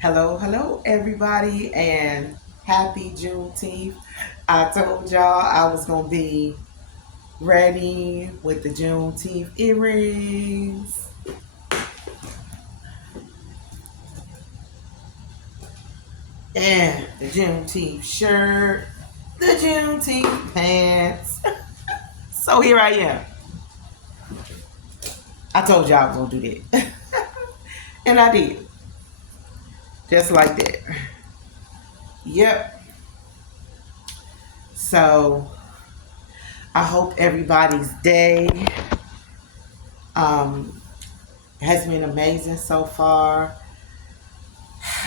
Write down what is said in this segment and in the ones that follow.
Hello, hello, everybody, and happy Juneteenth. I told y'all I was going to be ready with the Juneteenth earrings and the Juneteenth shirt, the Juneteenth pants. So here I am. I told y'all I was going to do that. And I did. Just like that. Yep. So I hope everybody's day um, has been amazing so far.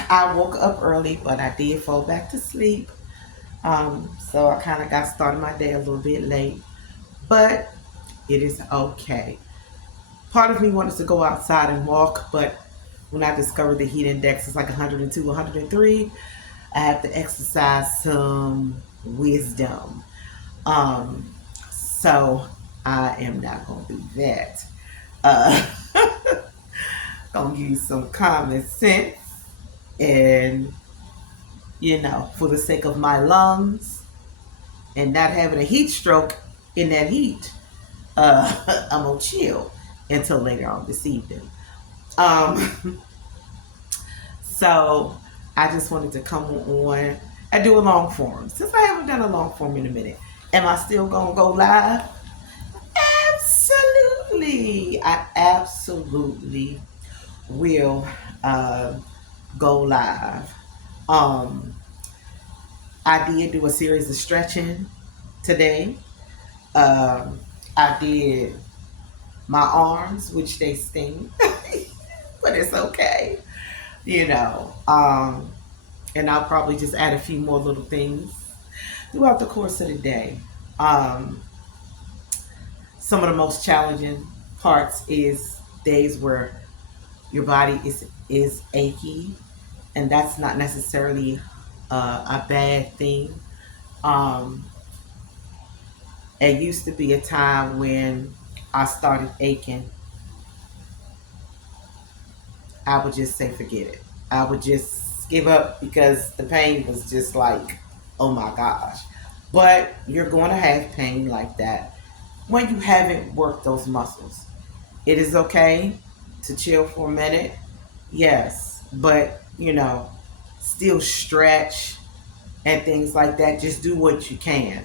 I woke up early, but I did fall back to sleep. So I kind of got started my day a little bit late, but it is okay. Part of me wanted to go outside and walk, but when I discovered the heat index is like 102, 103, I have to exercise some wisdom. Um, so I am not going to do that. Uh, gonna use some common sense and for the sake of my lungs and not having a heat stroke in that heat, I'm gonna chill until later on this evening. Um, so I just wanted to come on and do a long form since I haven't done a long form in a minute. Am I still gonna go live? Absolutely, I absolutely will go live. Um, I did do a series of stretching today. Um, I did my arms, which they sting, but it's okay, you know. And I'll probably just add a few more little things throughout the course of the day. Um, some of the most challenging parts is days where your body is achy, and that's not necessarily a bad thing. Um, it used to be a time when I started aching, I would just say forget it. I would just give up because the pain was just like, oh my gosh. But you're going to have pain like that when you haven't worked those muscles. It is okay to chill for a minute, yes, but still stretch and things like that. Just do what you can.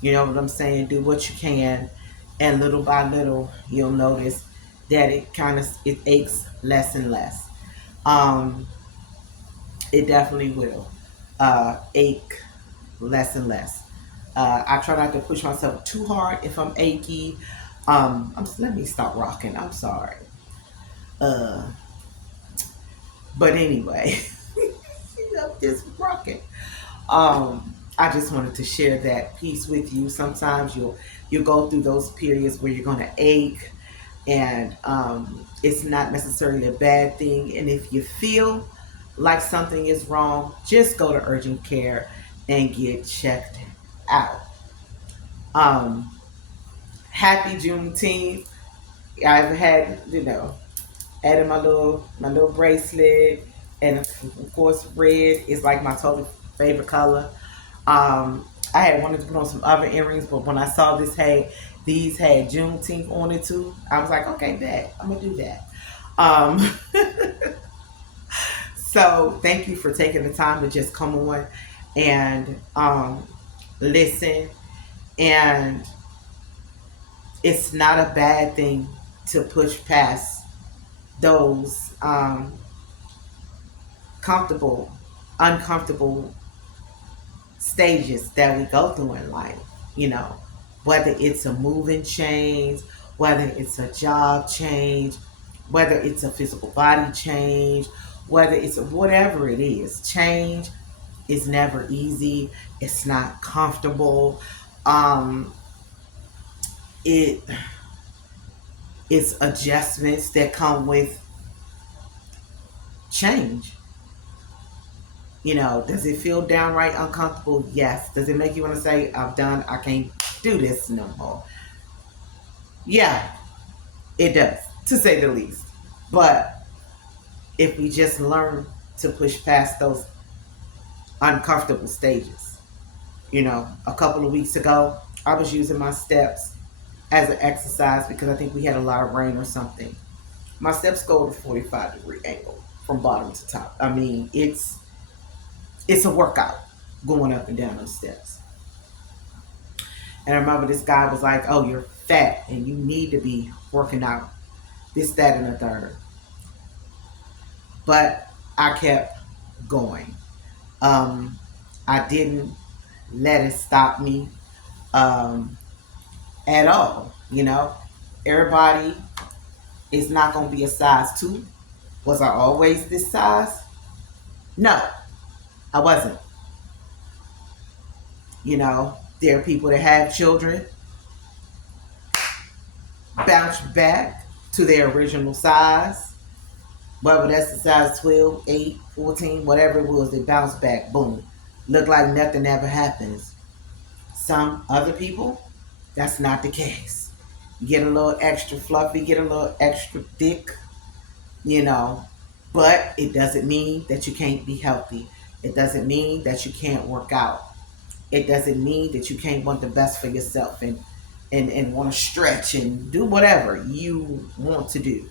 You know what I'm saying? Do what you can, and little by little, you'll notice that it aches less and less. Um, it definitely will ache less and less. I try not to push myself too hard if I'm achy. Let me stop rocking. I'm sorry. Uh, but anyway, I'm just rocking. I just wanted to share that piece with you. Sometimes you'll go through those periods where you're gonna ache, and it's not necessarily a bad thing. And if you feel like something is wrong, just go to urgent care and get checked out. Um, Happy Juneteenth. I've had, added my little bracelet, and of course, red is like my total favorite color. I had wanted to put on some other earrings, but when I saw these had Juneteenth on it too, I was like, okay, bet I'm gonna do that. Um, so thank you for taking the time to just come on and listen. And it's not a bad thing to push past those comfortable, uncomfortable stages that we go through in life, you know, whether it's a moving change, whether it's a job change, whether it's a physical body change, whether it's whatever it is. Change is never easy. It's not comfortable. Um, it it's adjustments that come with change. Does it feel downright uncomfortable? Yes. Does it make you want to say, I'm done, I can't do this no more? Yeah, it does, to say the least. But if we just learn to push past those uncomfortable stages. A couple of weeks ago, I was using my steps as an exercise because I think we had a lot of rain or something. My steps go at a 45-degree angle from bottom to top. I mean, it's a workout going up and down those steps. And I remember this guy was like, "Oh, you're fat and you need to be working out." This, that, and the third. But I kept going. Um, I didn't let it stop me at all. Everybody is not going to be a size 2. Was I always this size? No, I wasn't. There are people that have children bounce back to their original size, whether that's the size 12, 8, 14, whatever it was, they bounce back, boom. Look like nothing ever happens. Some other people, that's not the case. You get a little extra fluffy, get a little extra thick, but it doesn't mean that you can't be healthy. It doesn't mean that you can't work out. It doesn't mean that you can't want the best for yourself and want to stretch and do whatever you want to do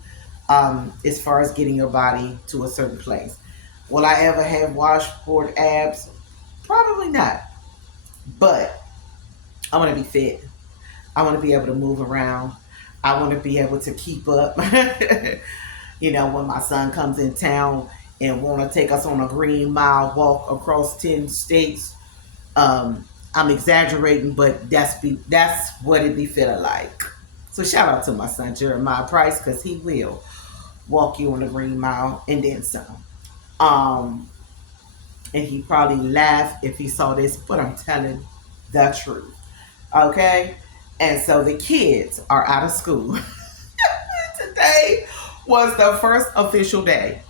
as far as getting your body to a certain place. Will I ever have washboard abs? Probably not. But I want to be fit. I want to be able to move around. I want to be able to keep up. When my son comes in town and want to take us on a green mile walk across 10 states, I'm exaggerating, but that's what it be feeling like. So shout out to my son Jeremiah Price, because he will walk you on the green mile and then some. And he probably laugh if he saw this, but I'm telling the truth. Okay? And so the kids are out of school. Today was the first official day.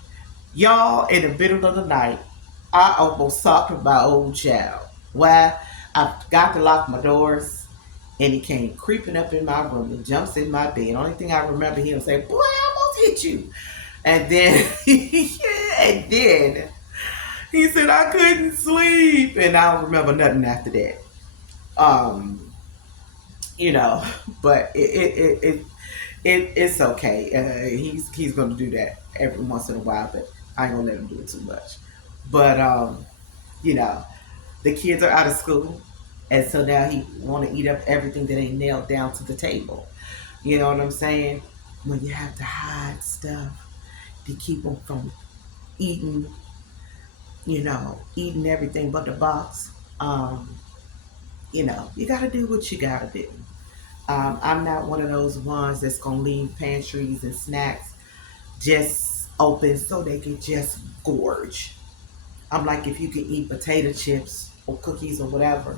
Y'all, in the middle of the night, I almost socked my old child. Why? I got to lock my doors, and he came creeping up in my room and jumps in my bed. Only thing I remember him say, "Boy, I almost hit you." And then, he said, "I couldn't sleep," and I don't remember nothing after that. But it's okay. He's gonna do that every once in a while, but I ain't gonna let him do it too much. But you know, the kids are out of school, and so now he want to eat up everything that ain't nailed down to the table. You know what I'm saying? When you have to hide stuff to keep them from eating, eating everything but the box. You got to do what you got to do. I'm not one of those ones that's gonna leave pantries and snacks just open so they can just gorge. I'm like, if you can eat potato chips or cookies or whatever,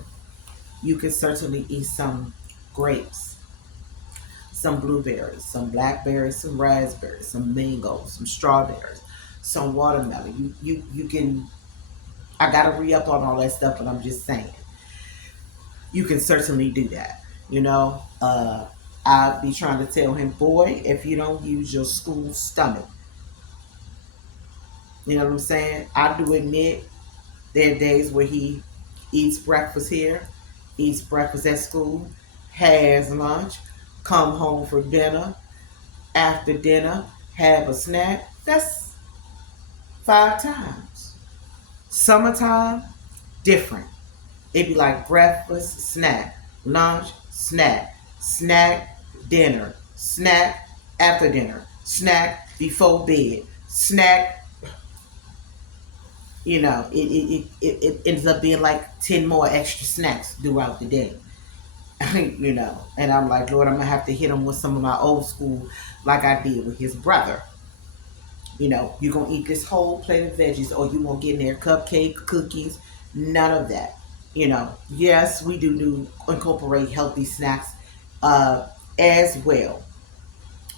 you can certainly eat some grapes, some blueberries, some blackberries, some raspberries, some mangoes, some strawberries, some watermelon. You can. I gotta re up on all that stuff, but I'm just saying you can certainly do that. I'll be trying to tell him, boy, if you don't use your school stomach, you know what I'm saying? I do admit there are days where he eats breakfast here, eats breakfast at school, has lunch, come home for dinner, after dinner, have a snack. That's 5 times. Summertime, different. It'd be like breakfast, snack, lunch, snack, dinner, snack after dinner, snack before bed, snack. It ends up being like 10 more extra snacks throughout the day. And I'm like, Lord, I'm gonna have to hit him with some of my old school, like I did with his brother. You're gonna eat this whole plate of veggies, or you won't get in there cupcake, cookies, none of that. Yes, we do incorporate healthy snacks as well.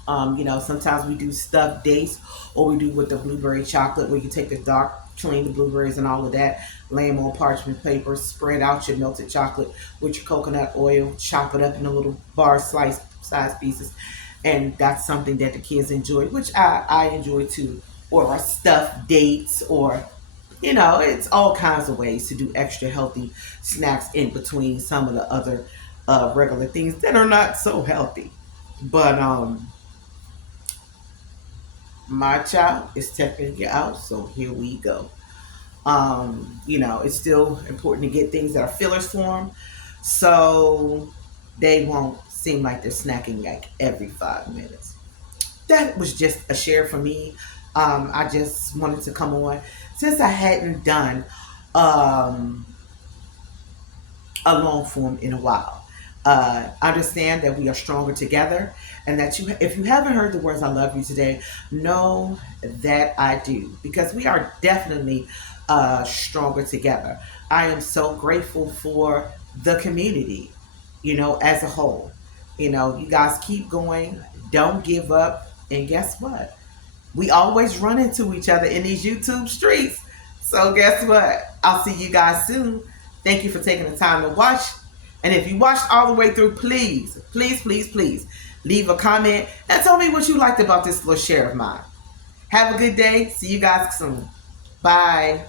Sometimes we do stuffed dates, or we do with the blueberry chocolate, where you take the dark, clean the blueberries and all of that, lay them on parchment paper, spread out your melted chocolate with your coconut oil, chop it up into little bar slice size pieces, and that's something that the kids enjoy, which I enjoy too. or stuffed dates, or it's all kinds of ways to do extra healthy snacks in between some of the other regular things that are not so healthy. But my child is technically out, so here we go. It's still important to get things that are fillers for them, so they won't seem like they're snacking like every 5 minutes. That was just a share for me. I just wanted to come on since I hadn't done um, a long form in a while. Understand that we are stronger together, and that if you haven't heard the words "I love you" today, know that I do, because we are definitely stronger together. I am so grateful for the community, as a whole. You guys keep going, don't give up, and guess what? We always run into each other in these YouTube streets. So guess what? I'll see you guys soon. Thank you for taking the time to watch. And if you watched all the way through, please, please, please, please leave a comment and tell me what you liked about this little share of mine. Have a good day. See you guys soon. Bye.